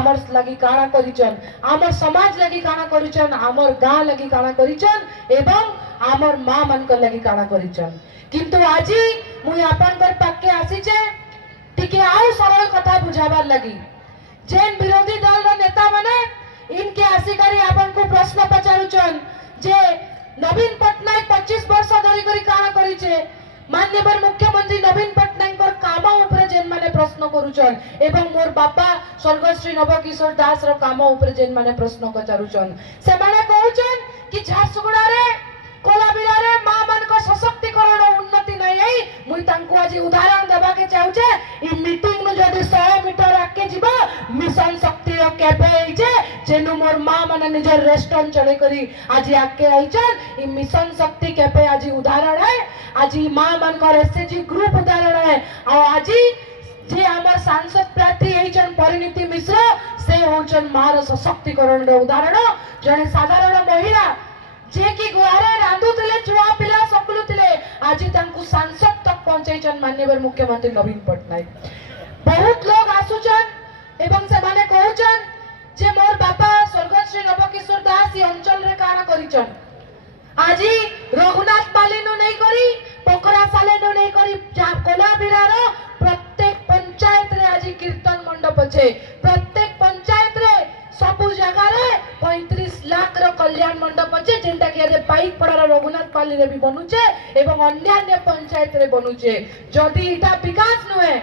आमर लगी काना करिचन, आमर समाज लगी काना करिचन, आमर गाँ लगी काना करिचन एवं आमर माँ मन को लगी काना करिचन। किंतु आज मुई आपनकर पाके आसीचे टिके आउ सरल कथा बुझाबार लगी। जेन विरोधी दल रो नेता माने इनके आसिकारी आपन को प्रश्न पचारुचन जे नवीन पटनायक 25 वर्ष धरी करी काना करिचे, माननीय मुख्यमंत्री नवीन पटनायक पर काम ऊपर जेन माने प्रश्न करूचन एवं मोर बापा स्वर्गश्री नवकिशोर दास रो काम ऊपर जेन माने प्रश्न पचारुचन से माने कहउचन कि झारसुगुड़ा रे कोलाबिरा रे मां मन को सशक्तिकरण उन्नति नै आई। मुई तांको आज उदाहरण देबा के चाहूचे इ मीटिंग नु जदी 100 मीटर आके जिबो मिशन शक्ति रो कैफे आइचे जेनु मोर मां मन निजर रेस्टोरेंट चले करी आज आके आइचन। इ मिशन शक्ति कैफे आज उदाहरण है, आज मां मन को एसएचजी ग्रुप उदाहरण है। और आज जे हमर सांसद प्रार्थी होइचन परिणीति मिश्र से होचन मां रो सशक्तिकरण रो उदाहरण। जने साधारण महिला जे कि गुआरे रांधुतिले छुआ पिला सकलुतिले आज तांकु सांसद तक पहुंचाइचन माननीय मुख्यमंत्री नवीन पटनायक। बहुत लोग आसुचन एवं से माने कहउचन जे मोर बापा स्वर्गश्री नवकिशोर दास ई अंचल रे काना करिचन। आज रघुनाथ पाली नु नहीं करी पोखरा साले नु नहीं करी कोलाबिरा रो प्रत्येक पंचायत रे आज कीर्तन मंडप छे। प्रत्येक पंचायत रे सबु जगह रे 35 लाख रो कल्याण मंडप छे जेंटा कि आज पाइक पड़ा रघुनाथ पाली रे भी बनुचे एवं अन्य पंचायत रे बनुचे। जदि इटा विकास नुए